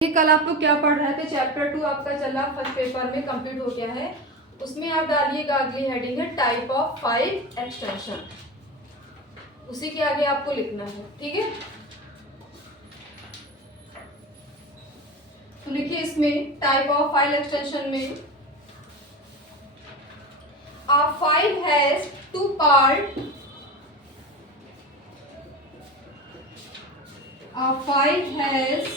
ये कल आप लोग क्या पढ़ रहे थे, चैप्टर 2 आपका चला फर्स्ट पेपर में कंप्लीट हो गया है। उसमें आप डालिएगा, अगली हेडिंग है टाइप ऑफ फाइल एक्सटेंशन, उसी के आगे आपको लिखना है, ठीक है। तो लिखिए इसमें टाइप ऑफ फाइल एक्सटेंशन में a file has two part, a file has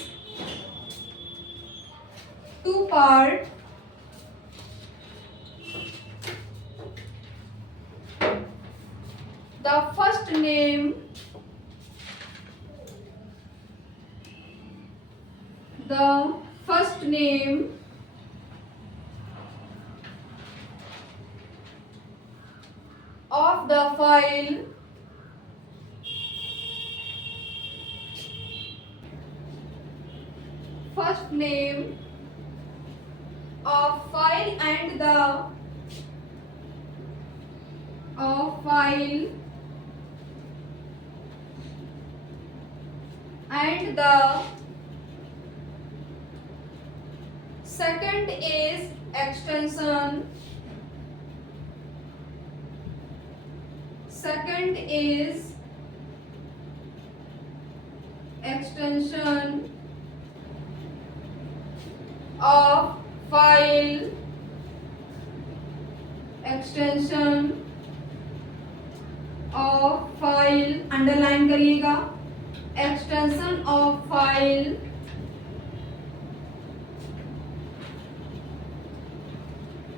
two part, the first name, the first name of the file first name of file and the of file and the second is extension, second is extension of file, extension of file, underline करिएगा, extension of file,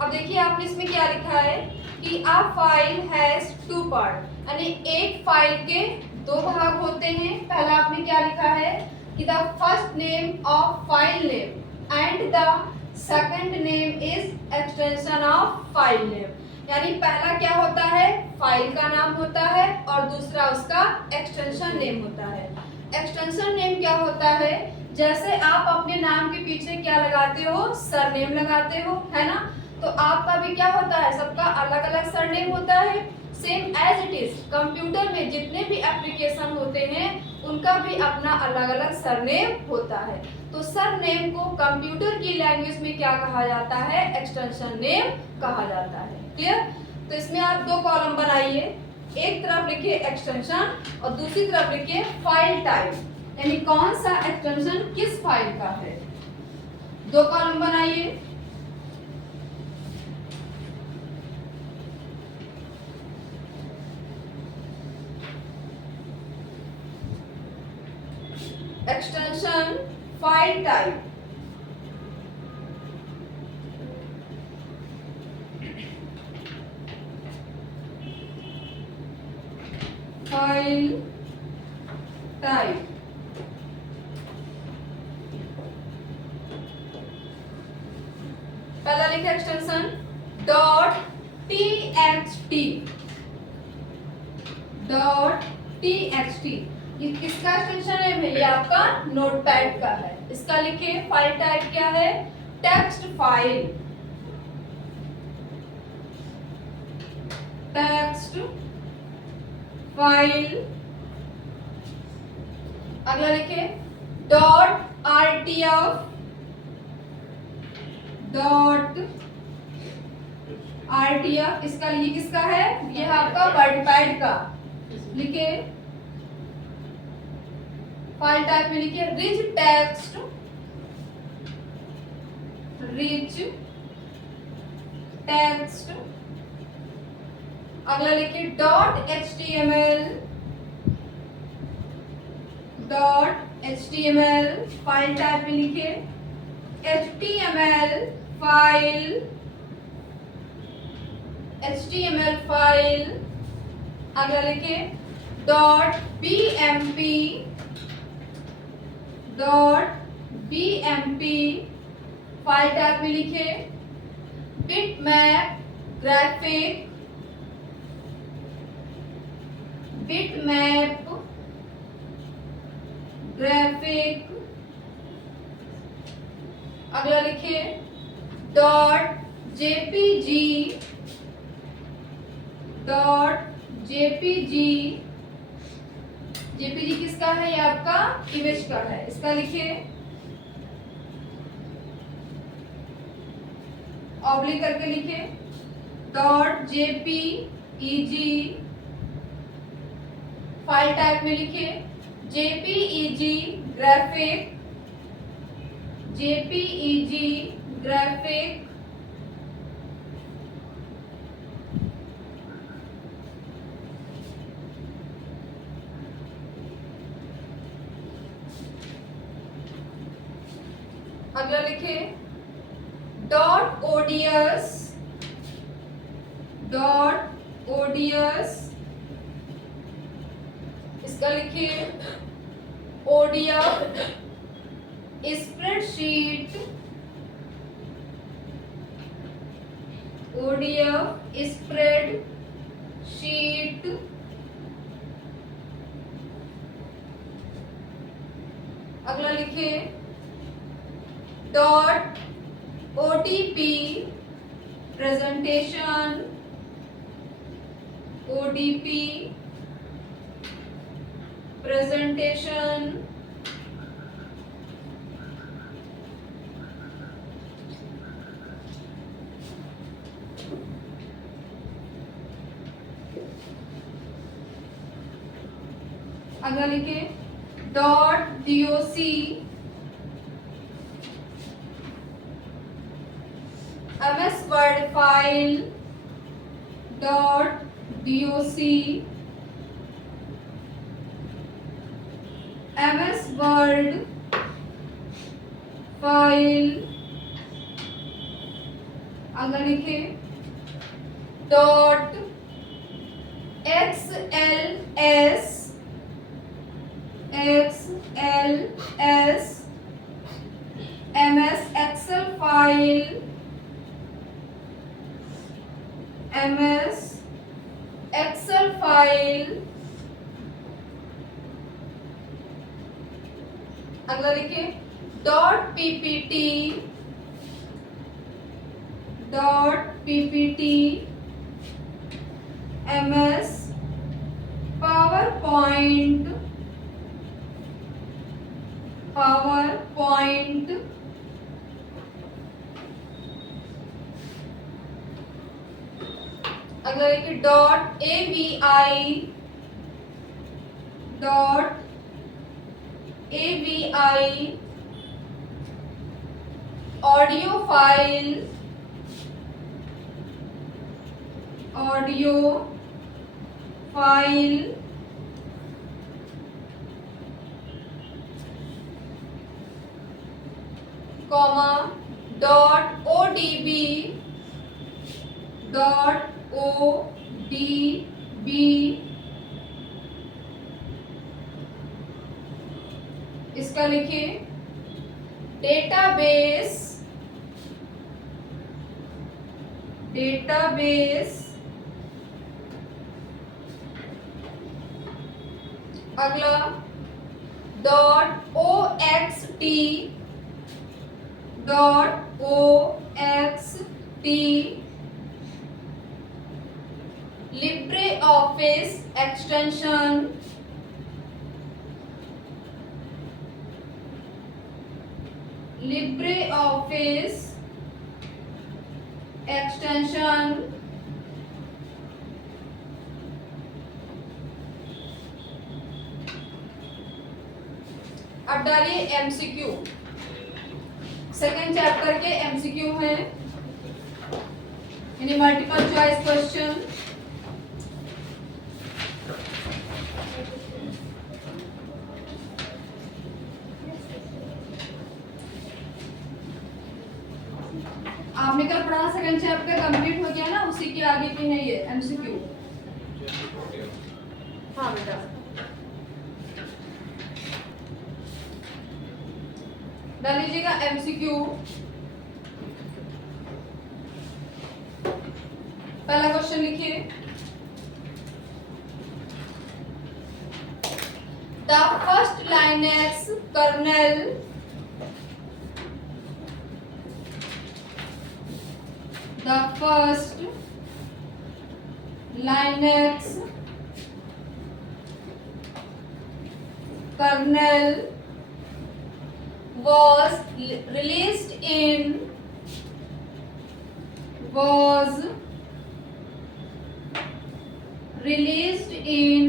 अब देखिए आपने इसमें क्या लिखा है कि a file has two part, यानी एक फाइल के दो भाग होते हैं। पहला आपने क्या लिखा है कि the first name of file name and the second name is extension of file name, यानी पहला क्या होता है, फाइल का नाम होता है और दूसरा उसका एक्सटेंशन नेम होता है। एक्सटेंशन नेम क्या होता है, जैसे आप अपने नाम के पीछे क्या लगाते हो, सरनेम लगाते हो, है ना। तो आपका भी क्या होता है, सबका अलग अलग सरनेम होता है। Same as it is computer में जितने भी एप्लीकेशन होते हैं उनका भी अपना अलग अलग सरनेम होता है। तो सरनेम को कंप्यूटर की लैंग्वेज में क्या कहा जाता है, एक्सटेंशन नेम कहा जाता है। क्लियर। तो इसमें आप दो कॉलम बनाइए, एक तरफ लिखिए एक्सटेंशन और दूसरी तरफ लिखिए फाइल टाइप, यानी कौन सा एक्सटेंशन किस फाइल का है। दो कॉलम बनाइए, extension file type, file type, पहला लिखा एक्सटेंशन .txt, .txt, ये किसका एक्सटेंशन है भैया, आपका नोटपैड का है। इसका लिखिए फाइल टाइप क्या है, टेक्स्ट फाइल, टेक्स्ट फाइल। अगला लिखिए .rtf, .rtf, इसका ये किसका है, ये आपका वर्डपैड का। लिखिए फाइल टाइप में लिखिए रिच टेक्स्ट, रिच टेक्स्ट। अगला लिखिए .html, .html, फाइल टाइप में लिखिए html फाइल, html फाइल। अगला लिखिए .bmp, .bmp, फाइल टाइप में लिखिए बिटमैप ग्राफिक, बिटमैप ग्राफिक। अगला लिखिए .jpg, .jpg, जेपीजी किसका है, ये आपका इमेज का है। इसका लिखिए ऑब्लिक करके लिखे, .jpeg, फाइल टाइप में लिखे jpeg ग्राफिक, jpeg ग्राफिक, अगला लिखे .ods, इसका लिखिए ODF स्प्रेडशीट, ODF स्प्रेडशीट, अगला लिखिए .OTP प्रेजेंटेशन, ODP प्रेजेंटेशन, अगला लिखे .doc MS word file, .doc MS word file, अगला लिखे .xls MS Excel file, MS Excel file, अगला लिखिए .ppt MS पावर पॉइंट, अगला लिखिए .avi audio file, comma .odb इसका लिखिए डेटाबेस, अगला .oxt लिब्रे ऑफिस एक्सटेंशन, अब डालिए एमसीक्यू। सेकेंड चैप्टर के एमसीक्यू हैं, यानी मल्टीपल चॉइस क्वेश्चन। आपने कल पढ़ा सेकंड चैप्टर कंप्लीट हो गया ना, उसी के आगे की है ये एमसीक्यू। हाँ बेटा, डाल लीजिएगा एमसीक्यू। पहला क्वेश्चन लिखिए, the first Linux kernel was released in was released in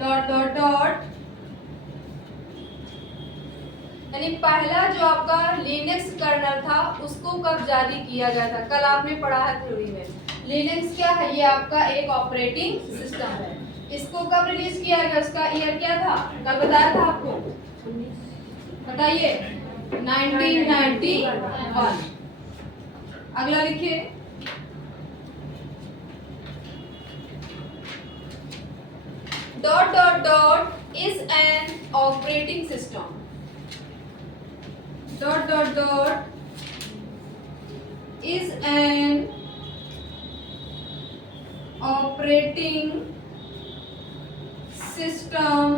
dot dot dot, यानी पहला जो आपका लिनक्स कर्नल था उसको कब जारी किया गया था। कल आपने पढ़ा है थ्योरी में। लिनक्स क्या है? ये आपका एक ऑपरेटिंग सिस्टम है। इसको कब रिलीज किया गया? उसका ईयर क्या था? कल बताया था आपको, बताइए। 1991। अगला लिखिए, dot dot dot is an operating system. Dot dot dot is an operating system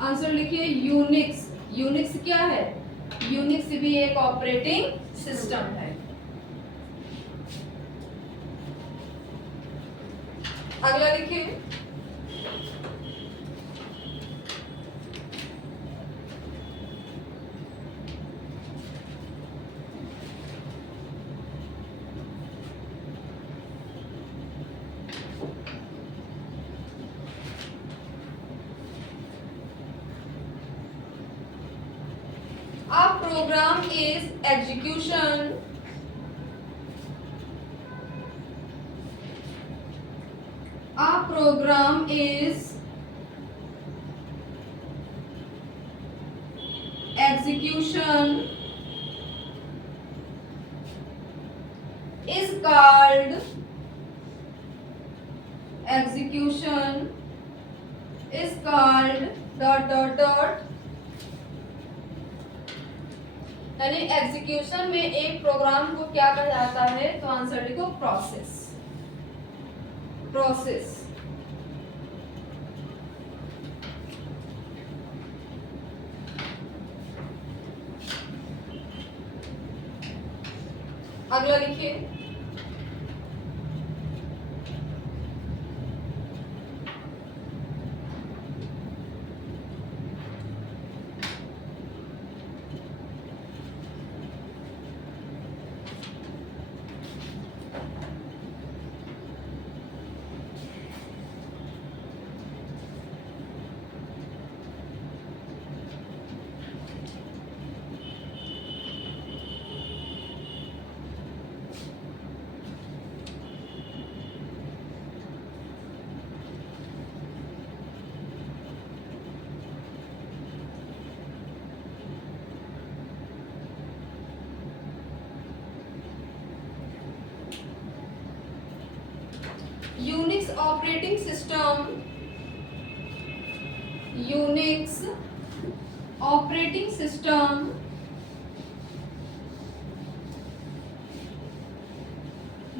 answer लिखिए यूनिक्स। यूनिक्स क्या है? यूनिक्स भी एक ऑपरेटिंग सिस्टम है। अगला लिखिए, a program is execution a program is execution is called dot dot dot, यानी एग्जीक्यूशन में एक प्रोग्राम को क्या कहा जाता है? तो आंसर लिखो प्रोसेस। प्रोसेस। अगला लिखिए, Unix operating system, Unix operating system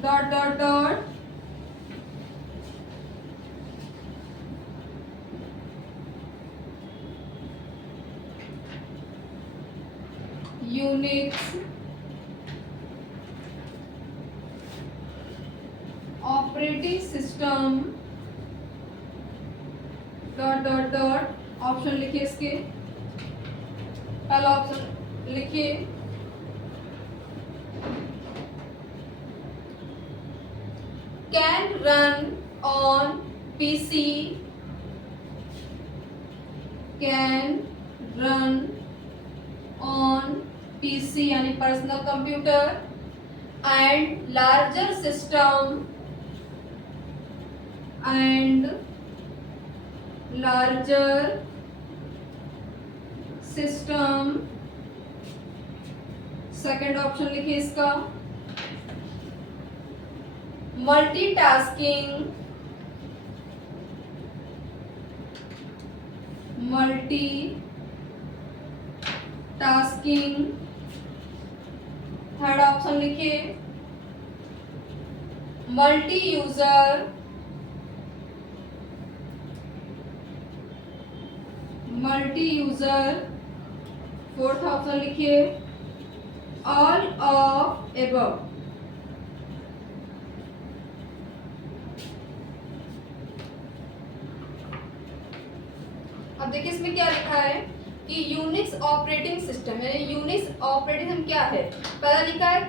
dot dot dot Unix operating system dot dot dot, option लिखिए इसके। पहला ऑप्शन लिखिए, can run on PC, can run on PC यानी personal computer and larger system and larger system। Second option लिखिए इसका, multitasking, multitasking. Third option लिखिए, multi user, multi user. Fourth option लिखिए, all of above. अब देखिए इसमें क्या लिखा है कि यूनिक्स ऑपरेटिंग सिस्टम यानी यूनिक्स ऑपरेटिंग सिस्टम क्या है। पहला लिखा है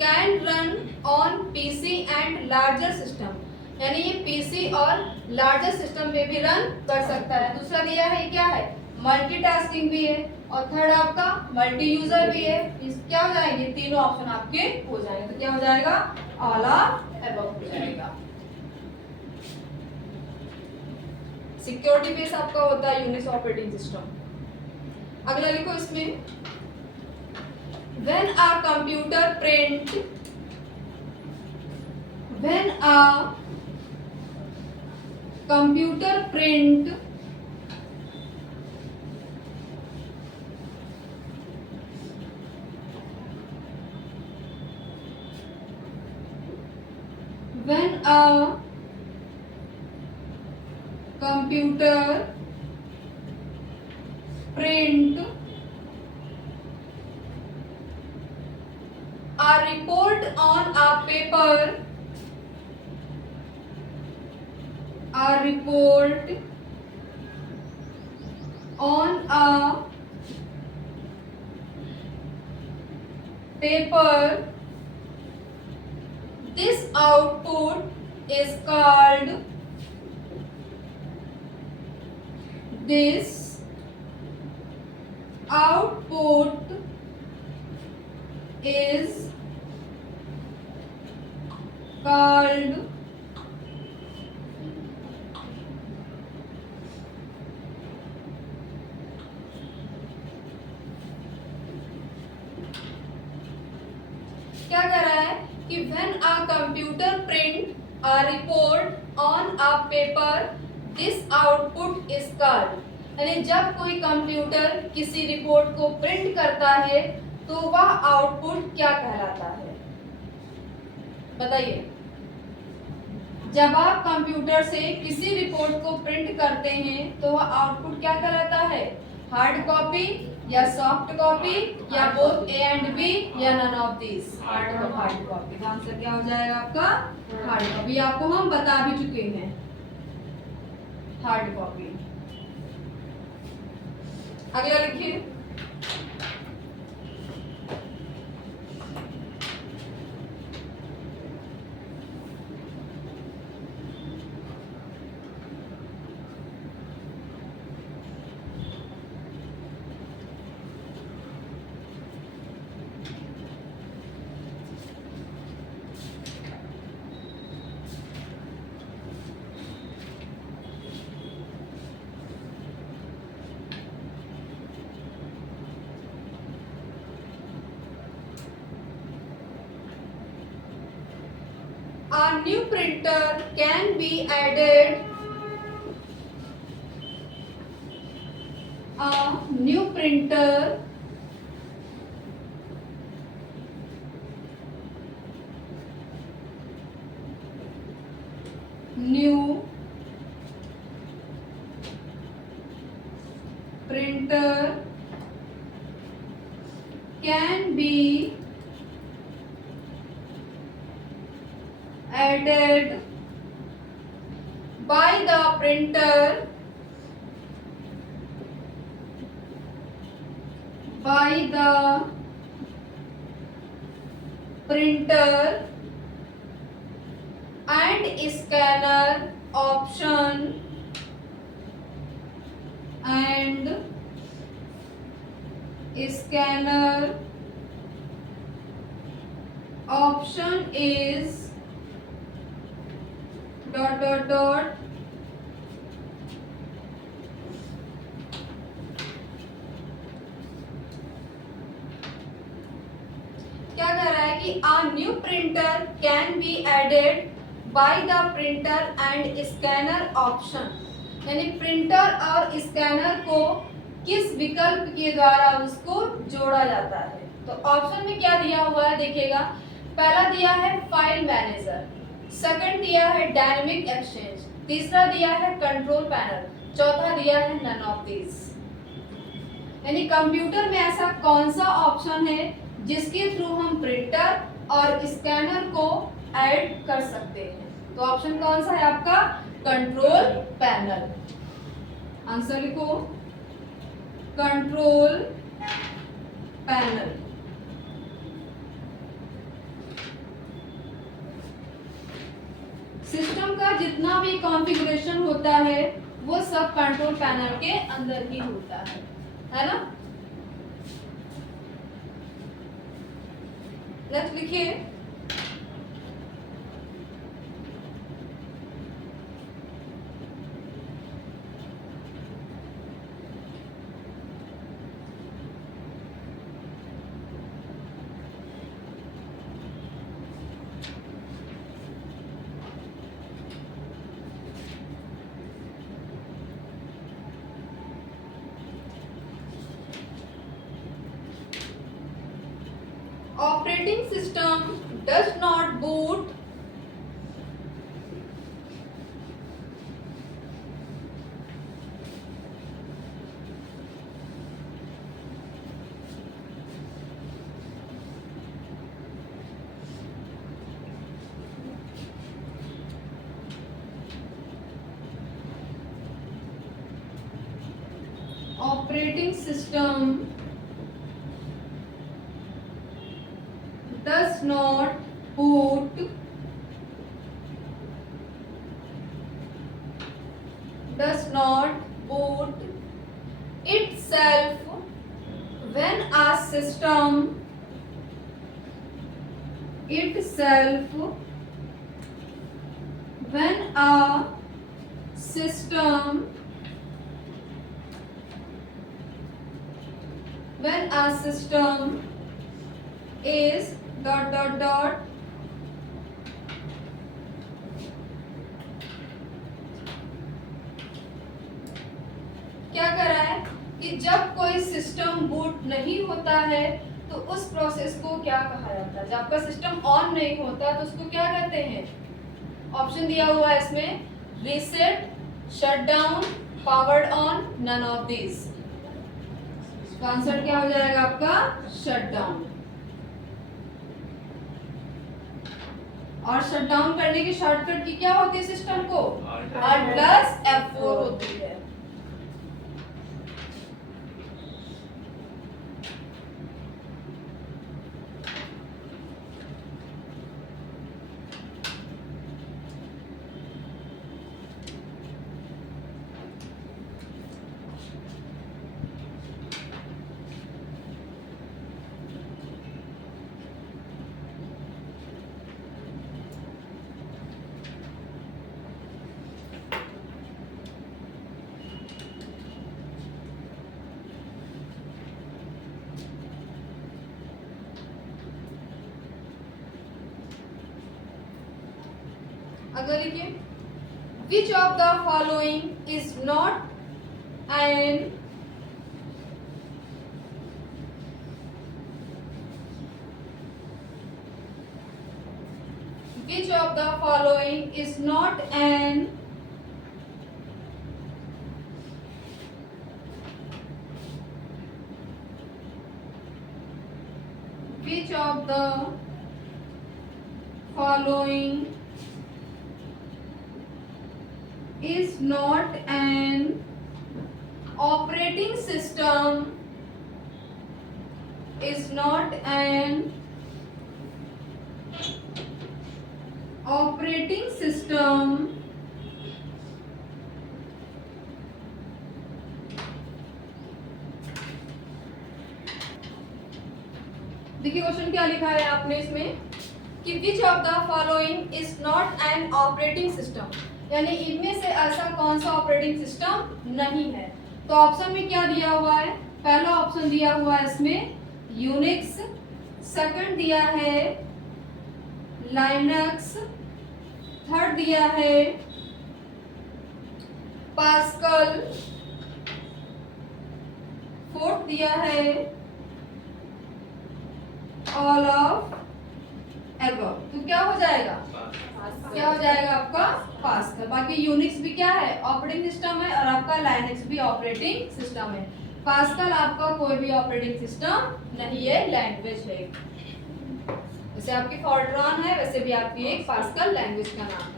can run on PC and larger system यानी ये पीसी और लार्जर सिस्टम पे भी रन कर सकता है। दूसरा दिया है ये क्या है मल्टीटास्किंग भी है और थर्ड आपका मल्टी यूजर भी है। इस क्या हो जाएंगे तीनों ऑप्शन आपके हो जाएंगे। तो क्या हो जाएगा ऑल ऑफ अबव हो जाएगा। सिक्योरिटी बेस आपका होता है यूनिक्स ऑपरेटिंग सिस्टम। अगला लिखो इसमें when a computer print when a computer print when a computer print a report on a paper a report on a paper this output is called this output is called क्या कह रहा है कि when a computer print a report on a paper this output is called यानी जब कोई कंप्यूटर किसी रिपोर्ट को प्रिंट करता है तो वह आउटपुट क्या कहलाता है बताइए। जब आप कंप्यूटर से किसी रिपोर्ट को प्रिंट करते हैं तो वह आउटपुट क्या कहलाता है हार्ड कॉपी या सॉफ्ट कॉपी या बोथ ए एंड बी या none of this hard copy. का आंसर क्या हो जाएगा आपका हार्ड कॉपी। आपको हम बता भी चुके हैं हार्ड कॉपी। अगला लिखिए a new printer can be added a new printer new printer can be added by the printer and scanner option is dot क्या कह रहा है कि a new printer can be added by the printer and scanner option यानी प्रिंटर और स्कैनर को किस विकल्प के द्वारा उसको जोड़ा जाता है। तो ऑप्शन में क्या दिया हुआ है देखिएगा। पहला दिया है फाइल मैनेजर, सेकंड दिया है डायनेमिक एक्सचेंज, तीसरा दिया है कंट्रोल पैनल, चौथा दिया है नन ऑफ दिस। यानी कंप्यूटर में ऐसा कौन सा ऑप्शन है जिसके थ्रू हम प्रिंटर और स्कैनर को ऐड कर सकते हैं। तो ऑप्शन कौन सा है आपका कंट्रोल पैनल। आंसर लिखो कंट्रोल पैनल। सिस्टम का जितना भी कॉन्फ़िगरेशन होता है वो सब कंट्रोल पैनल के अंदर ही होता है ना। नेक्स्ट लिखिए, operating system does not boot operating system does not boot itself when a system is dot dot dot क्या कर रहा है कि जब कोई सिस्टम बूट नहीं होता है तो उस प्रोसेस को क्या कहा जाता है। जब आपका सिस्टम ऑन नहीं होता तो उसको क्या कहते हैं। ऑप्शन दिया हुआ है इसमें, reset, shut down, powered on, none of this. Answer क्या हो जाएगा आपका, शट डाउन। और शट डाउन करने की शॉर्टकट की क्या होती है सिस्टम को, R+F4 होती है। अगर लिखिए, which of the following is not an which of the following is not an which of the following is not an operating system is not an operating system देखिए क्वेश्चन क्या लिखा है आपने इसमें कि which of the following is not an operating system, यानी इनमें से ऐसा कौन सा ऑपरेटिंग सिस्टम नहीं है। तो ऑप्शन में क्या दिया हुआ है, पहला ऑप्शन दिया हुआ है इसमें यूनिक्स, सेकंड दिया है लाइनक्स, थर्ड दिया है पास्कल, फोर्थ दिया है ऑल ऑफ एबव। तो क्या हो जाएगा, क्या हो जाएगा आपका पास्कल। बाकी यूनिक्स भी क्या है, ऑपरेटिंग सिस्टम है, और आपका लाइनक्स भी ऑपरेटिंग सिस्टम है। पास्कल आपका कोई भी ऑपरेटिंग सिस्टम नहीं है, लैंग्वेज है। जैसे आपकी फॉर्ट्रॉन है वैसे भी आपकी एक पास्कल लैंग्वेज का नाम है।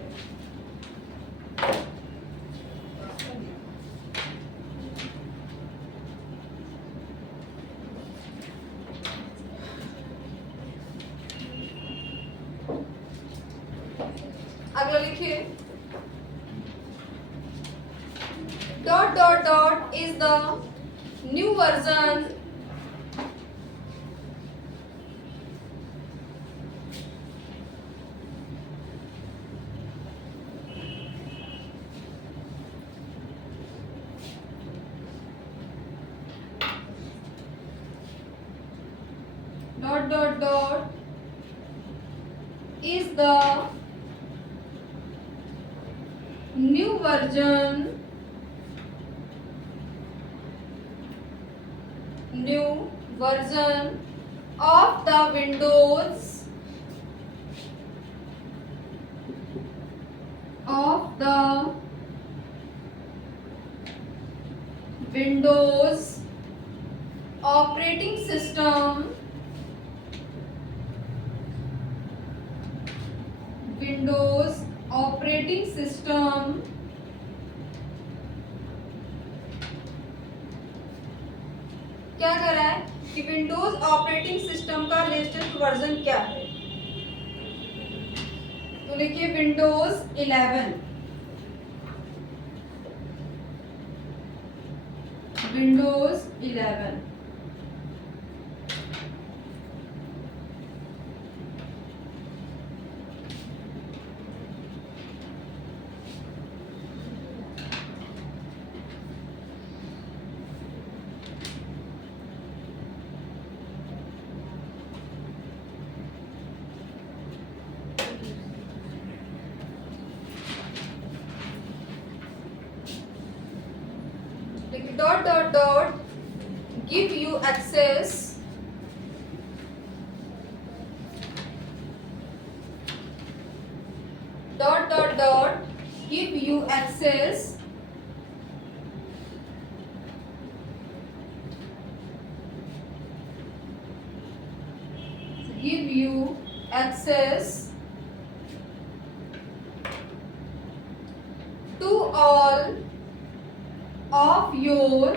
अगला लिखिए, dot dot dot is the new version dot dot dot is the new version of the Windows operating system क्या कर रहा है कि विंडोज ऑपरेटिंग सिस्टम का लेटेस्ट वर्जन क्या है। तो लिखिए विंडोज 11, विंडोज 11। dot dot dot give you access dot dot dot give you access to all of your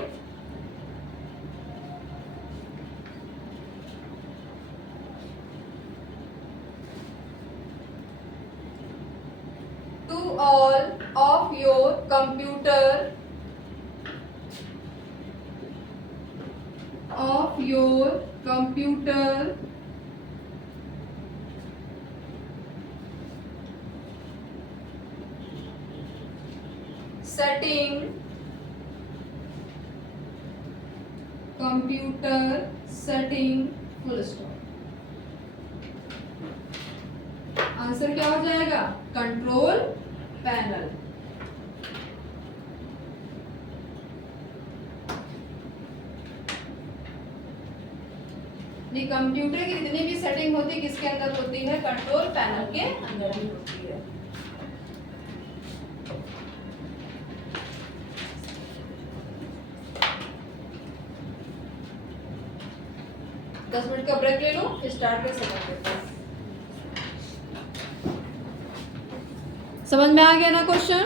computer setting full stop. Answer क्या हो जाएगा? Control panel. कंप्यूटर की जितनी भी सेटिंग होती है किसके अंदर होती है? कंट्रोल पैनल के अंदर ही होती है। दस मिनट का ब्रेक ले लो, फिर स्टार्ट कर सकते। समझ में आ गया ना क्वेश्चन?